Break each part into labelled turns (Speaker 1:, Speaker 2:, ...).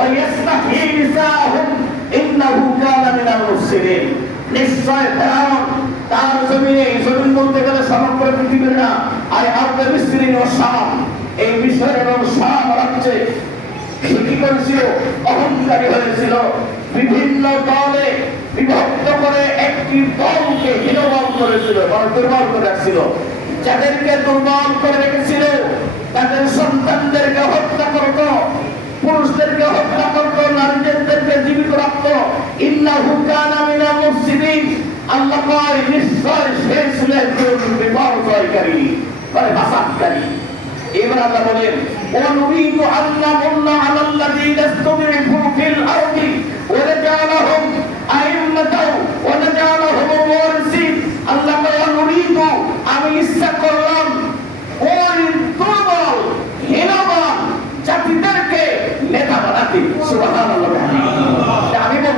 Speaker 1: ويستحيي نساءهم إنه كان من المفسدين নিশ্চয় ফেরাউন তার জমিনে জমিন বলতে গেলে সমগ্র পৃথিবীর না আই আর্ধ বিস্তীর্ণ শাম এই মিশর এবং শাম রাজ্যে সে কি করেছিল অহংকারী হয়েছিল বিভিন্ন দলে বিভক্ত করে একটি দলকে হীনবল করেছিল মানে দুর্বল করে রাখছিল যাদেরকে দুর্বল করে রেখেছিল তাদের সন্তানদেরকে হত্যা করত পুরুষদেরকে ইন্নাহু কানা মিনাল মুফসিদিন আল্লাহ কয় নিশ্চয় সে ছিল একজন বিপর্যয়কারী মানে বাসাতকারী এবার আল্লাহ বলেন وَنُرِيدُ أَن نَّمُنَّ عَلَى الَّذِينَ اسْتُضْعِفُوا فِي الْأَرْضِ وَنَجْعَلَهُم أَئِمَّةً وَنَجْعَلَهُمُ الْوَارِثِينَ আল্লাহ কয় وَنُرِيدُ আমি ইচ্ছা করলাম ওই দুর্বল হীনবান জাতিদেরকে নেতা বানাতে সুবহানাল্লাহ আমি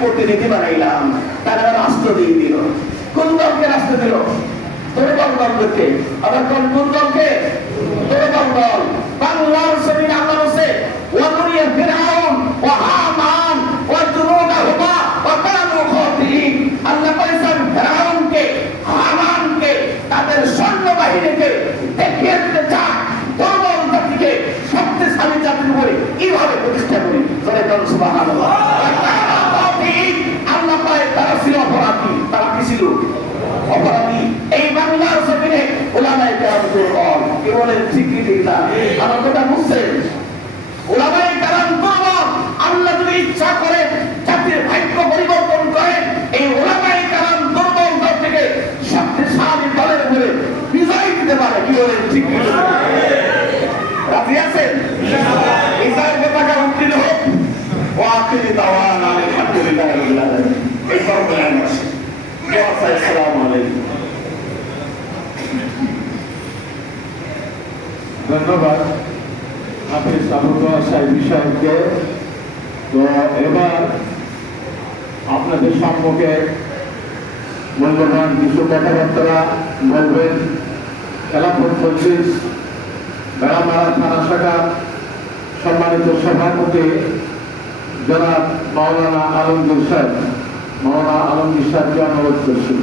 Speaker 1: প্রতিনিধি বানাইলাম। তারা রাষ্ট্র দিয়ে দিল। কোন দলকে রাষ্ট্র দিল? তোর দল করতে আবার কোন দলকে? তোর দল। বাংলার জমিন অপরাধী এই বাংলার জমিনে ওলামায় কেরাম দুর্বল কি বলেন ঠিক না আমার কথা বুঝছেন? আসসালামু আলাইকুম।
Speaker 2: ধন্যবাদ। হাফিজ আবুল্লাহ সাহেব সাহেবকে। তো এবার আপনাদের সম্মুখে মূল্যবান কিছু কথাবার্তা বলবেন। খেলাফত মজলিস বেড়ামারা থানা শাখা সম্মানিত সভাপতি জনাব মাওলানা আলমগীর সাহেব। মাওলানা আলমগীর সাহেবকে অনুরোধ করছি।